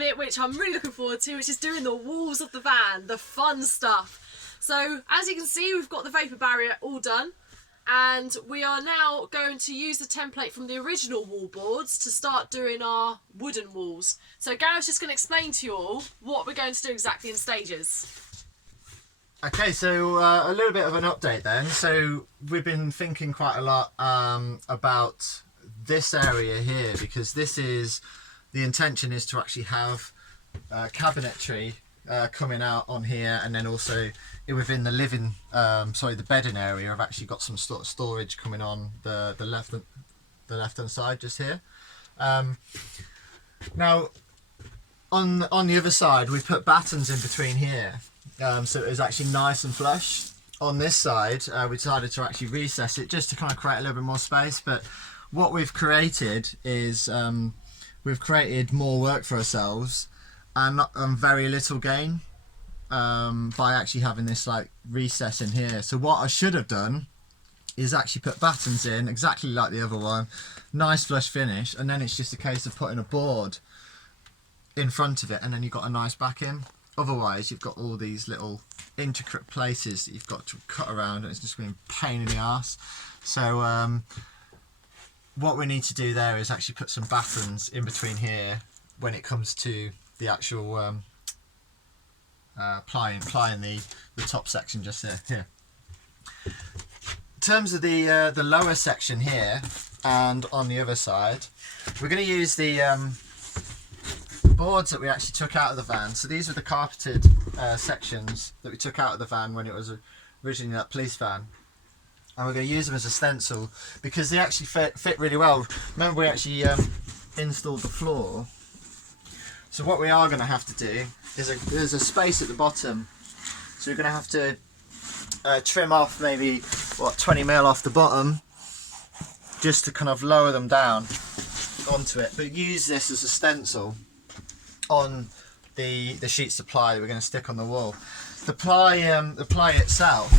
bit which I'm really looking forward to, which is doing the walls of the van, the fun stuff. So as you can see, we've got the vapor barrier all done, and we are now going to use the template from the original wall boards to start doing our wooden walls. So Gareth's just going to explain to you all what we're going to do exactly in stages. Okay, so a little bit of an update then. So we've been thinking quite a lot about this area here, because this is, the intention is to actually have cabinetry coming out on here, and then also within the living, the bedding area, I've actually got some sort of storage coming on the left hand side just here. Now on the other side we put battens in between here. So it was actually nice and flush. On this side, we decided to actually recess it just to kind of create a little bit more space. But what we've created is we've created more work for ourselves and very little gain by actually having this like recess in here. So what I should have done is actually put battens in exactly like the other one, nice flush finish, and then it's just a case of putting a board in front of it, and then you've got a nice back in. Otherwise you've got all these little intricate places that you've got to cut around, and it's just been a pain in the ass. So what we need to do there is actually put some battens in between here when it comes to the actual plying the top section just here. In terms of the lower section here and on the other side, we're going to use the boards that we actually took out of the van. So these are the carpeted sections that we took out of the van when it was originally that police van, and we're going to use them as a stencil because they actually fit really well. Remember, we actually installed the floor. So what we are going to have to do is there's a space at the bottom, so we're going to have to trim off maybe 20mm off the bottom just to kind of lower them down onto it, but use this as a stencil on the sheets of ply that we're going to stick on the wall. The ply itself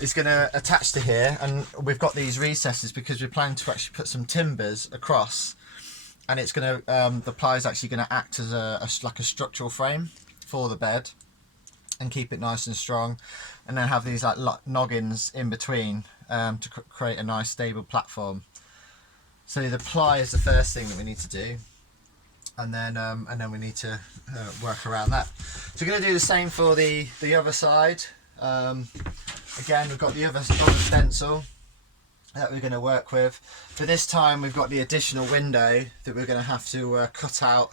is going to attach to here, and we've got these recesses because we're planning to actually put some timbers across, and it's going to the ply is actually going to act as like a structural frame for the bed and keep it nice and strong, and then have these like noggins in between to create a nice stable platform. So the ply is the first thing that we need to do, and then we need to work around that. So we're going to do the same for the other side. Again, we've got the other stencil that we're going to work with. For this time we've got the additional window that we're going to have to cut out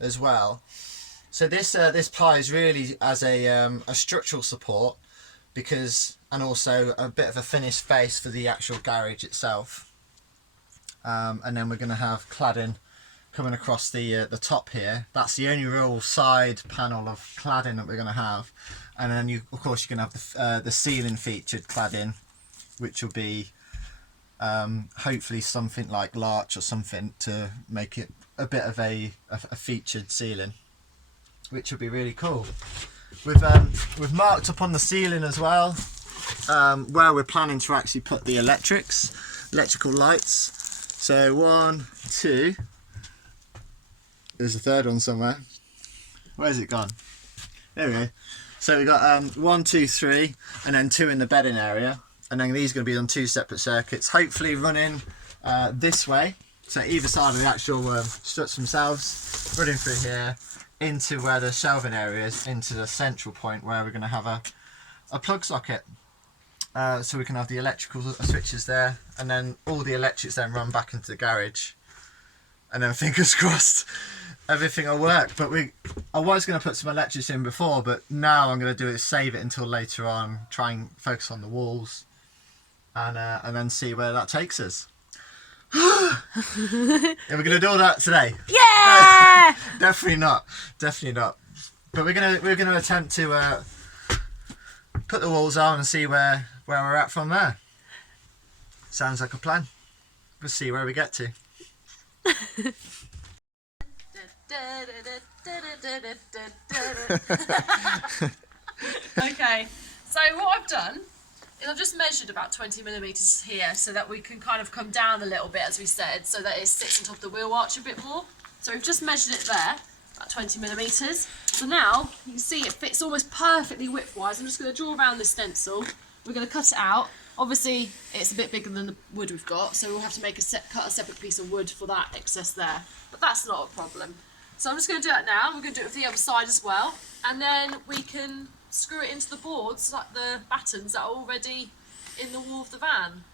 as well. So this ply is really as a structural support, because, and also a bit of a finished face for the actual garage itself. And then we're going to have cladding coming across the top here. That's the only real side panel of cladding that we're going to have. And then of course you're going to have the ceiling featured cladding, which will be hopefully something like larch or something to make it a bit of a featured ceiling, which would be really cool. We've marked up on the ceiling as well where we're planning to actually put the electrical lights. So 1, 2, there's a third one somewhere. Where's it gone? There we go. So we've got 1, 2, 3, and then 2 in the bedding area, and then these are going to be on 2 separate circuits, hopefully running this way, so either side of the actual struts themselves, running through here into where the shelving area is, into the central point where we're going to have a plug socket. So we can have the electrical switches there, and then all the electrics then run back into the garage, and then fingers crossed everything will work. But I was going to put some electrics in before, but now I'm going to do it, save it until later on, try and focus on the walls, and then see where that takes us. Are we going to do all that today? Yeah! Definitely not. But we're gonna attempt to put the walls on and see where we're at from there. Sounds like a plan. We'll see where we get to. Okay, so what I've done is I've just measured about 20mm here so that we can kind of come down a little bit, as we said, so that it sits on top of the wheel arch a bit more. So we've just measured it there, about 20 millimetres. So now you can see it fits almost perfectly width-wise. I'm just going to draw around this stencil. We're going to cut it out. Obviously, it's a bit bigger than the wood we've got, so we'll have to make cut a separate piece of wood for that excess there. But that's not a problem. So I'm just going to do that now. We're going to do it with the other side as well. And then we can screw it into the boards, like the battens that are already in the wall of the van.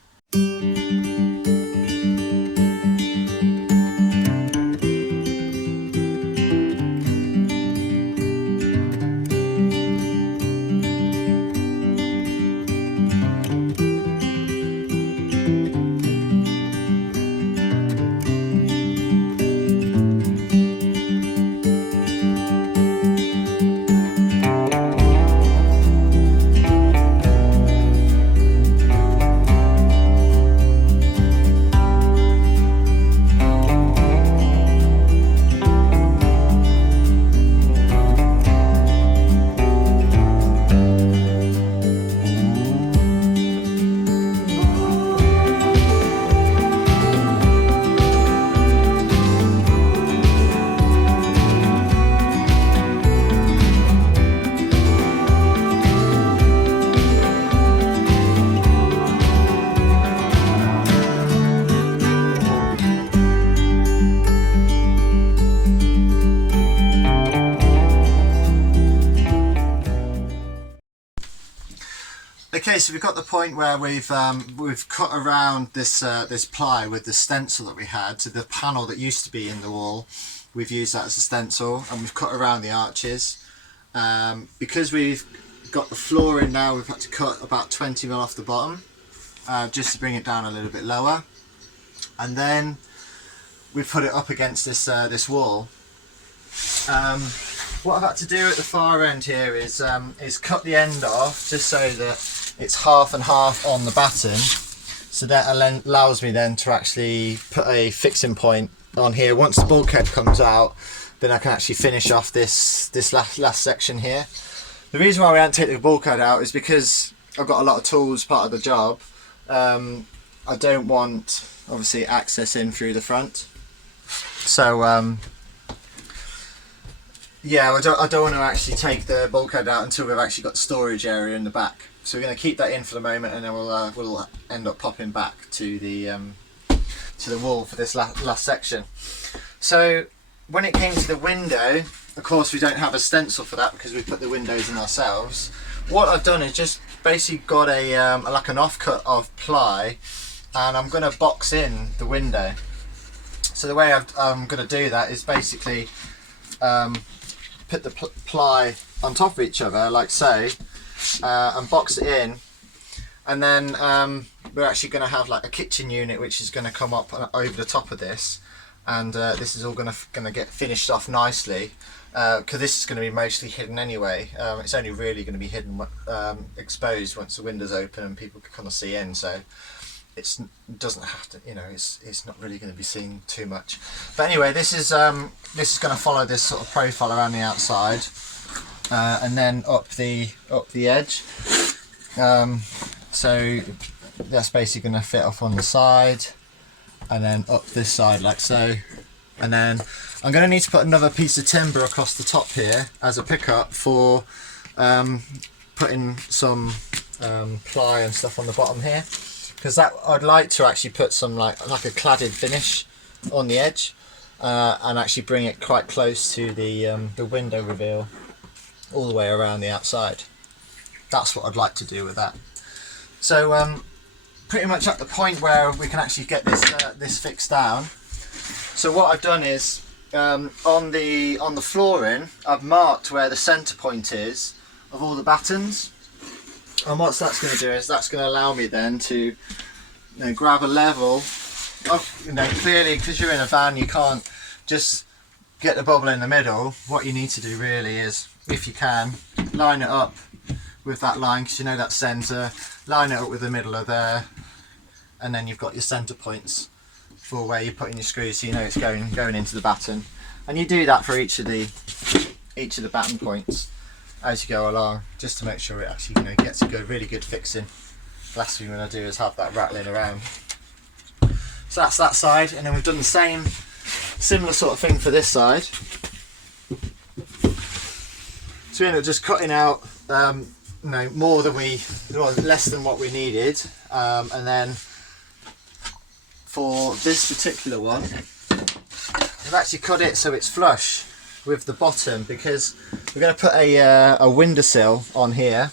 Okay, so we've got the point where we've cut around this this ply with the stencil that we had to the panel that used to be in the wall. We've used that as a stencil, and we've cut around the arches. Because we've got the floor in now, we've had to cut about 20mm off the bottom, just to bring it down a little bit lower. And then we've put it up against this this wall. What I've had to do at the far end here is cut the end off just so that it's half and half on the batten, so that allows me then to actually put a fixing point on here. Once the bulkhead comes out, then I can actually finish off this last section here. The reason why we haven't taken the bulkhead out is because I've got a lot of tools part of the job. I don't want obviously access in through the front, so yeah, I don't want to actually take the bulkhead out until we've actually got storage area in the back. So we're going to keep that in for the moment, and then we'll end up popping back to the wall for this last section. So when it came to the window, of course we don't have a stencil for that because we put the windows in ourselves. What I've done is just basically got a like an offcut of ply, and I'm going to box in the window. So the way I'm going to do that is basically put the ply on top of each other like so, and box it in, and then we're actually going to have like a kitchen unit which is going to come up over the top of this, and this is all going to get finished off nicely, because this is going to be mostly hidden anyway. It's only really going to be hidden, exposed once the window's open and people can kind of see in, so it doesn't have to, you know, it's not really going to be seen too much. But anyway, this is going to follow this sort of profile around the outside, and then up the edge. So that's basically going to fit off on the side, and then up this side like so. And then I'm going to need to put another piece of timber across the top here as a pickup for putting some ply and stuff on the bottom here, because that I'd like to actually put some like a cladded finish on the edge, and actually bring it quite close to the window reveal all the way around the outside. That's what I'd like to do with that. So pretty much at the point where we can actually get this fixed down. So what I've done is on the flooring, I've marked where the centre point is of all the battens, and what that's going to do is that's going to allow me then to grab a level. Clearly, because you're in a van, you can't just get the bubble in the middle. What you need to do really is, if you can, line it up with that line, because you know that centre, line it up with the middle of there, and then you've got your centre points for where you're putting your screws, so you know it's going into the batten. And you do that for each of the batten points as you go along, just to make sure it actually gets a really good fixing. Last thing we're going to do is have that rattling around. So that's that side, and then we've done the similar sort of thing for this side. So we ended up just cutting out more than less than what we needed, and then for this particular one we've actually cut it so it's flush with the bottom, because we're going to put a windowsill on here,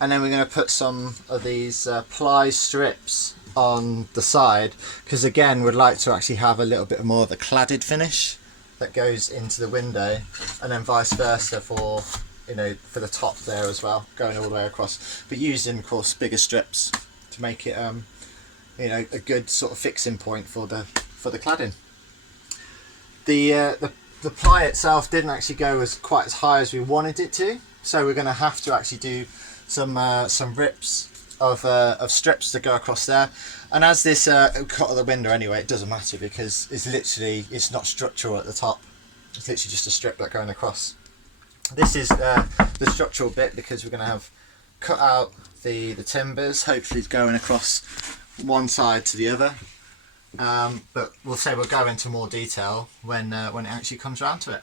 and then we're going to put some of these ply strips on the side, because again we'd like to actually have a little bit more of a cladded finish that goes into the window, and then vice versa for for the top there as well, going all the way across, but using of course bigger strips to make it a good sort of fixing point for the cladding. The ply itself didn't actually go quite as high as we wanted it to, so we're going to have to actually do some rips of strips to go across there. And as this cut of the window anyway, it doesn't matter, because it's not structural at the top, it's literally just a strip that going across. This is the structural bit, because we're going to have cut out the timbers, hopefully going across one side to the other, but we'll go into more detail when it actually comes around to it.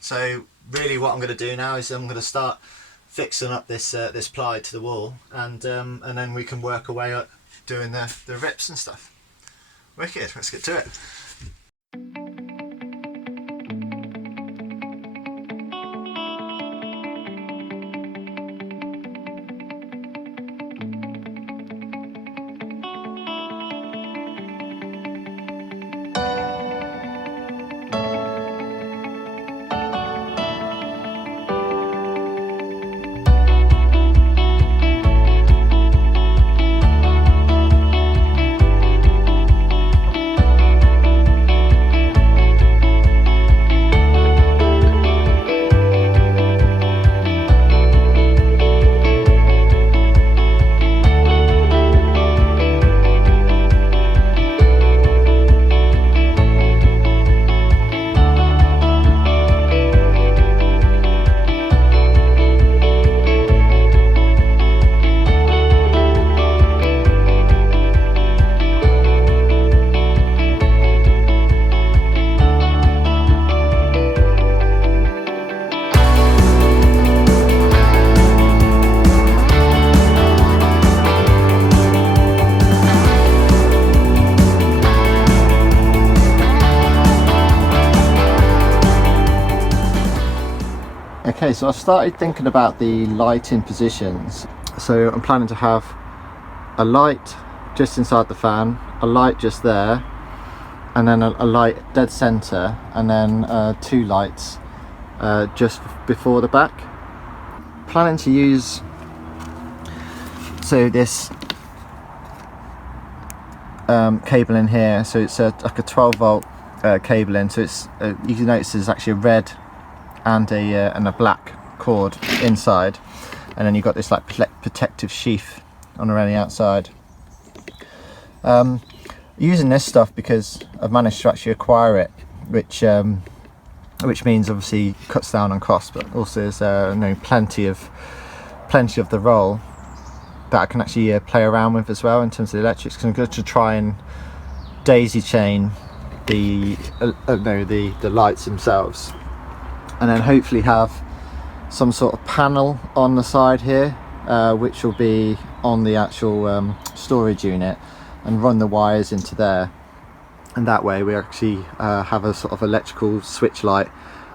So really what I'm going to do now is I'm going to start fixing up this ply to the wall, and then we can work our way up doing the rips and stuff. Wicked, let's get to it. Okay, so I've started thinking about the lighting positions. So I'm planning to have a light just inside the fan, a light just there, and then a light dead center, and then 2 lights just before the back. Planning to use this cable in here, so it's like a 12 volt cable in, so it's you can notice there's actually a red and a black cord inside, and then you've got this like protective sheath on around the outside. Using this stuff because I've managed to actually acquire it, which means obviously cuts down on cost, but also there's plenty of the roll that I can actually play around with as well in terms of the electrics. Because I'm going to try and daisy chain the lights themselves, and then hopefully have some sort of panel on the side here, which will be on the actual storage unit, and run the wires into there, and that way we actually have a sort of electrical switch light,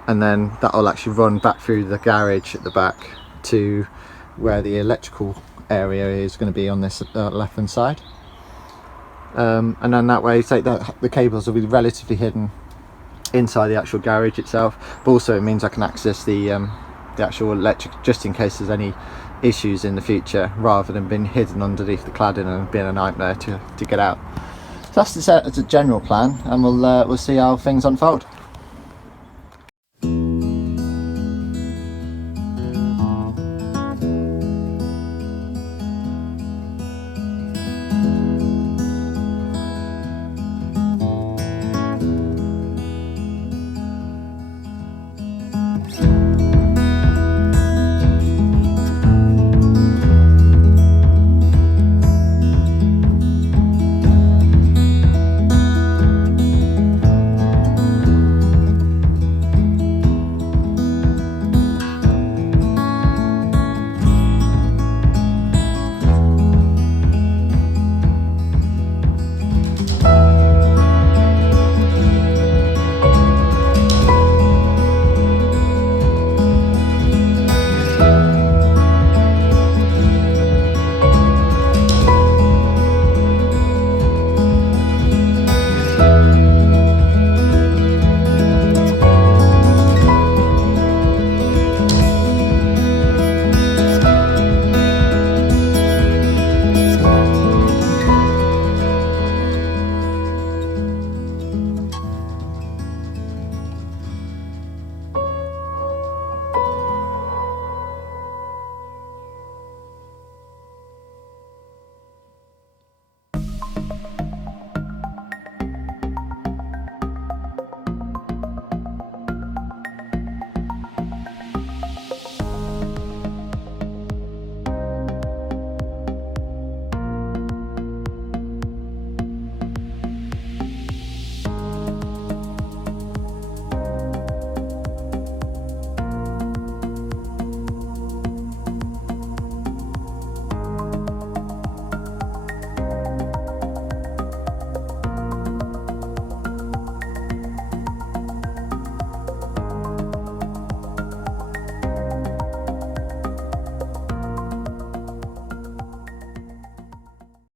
and then that will actually run back through the garage at the back to where the electrical area is going to be on this left hand side, and then that way the cables will be relatively hidden inside the actual garage itself, but also it means I can access the actual electric just in case there's any issues in the future, rather than being hidden underneath the cladding and being a nightmare to get out. So that's the general plan, and we'll see how things unfold.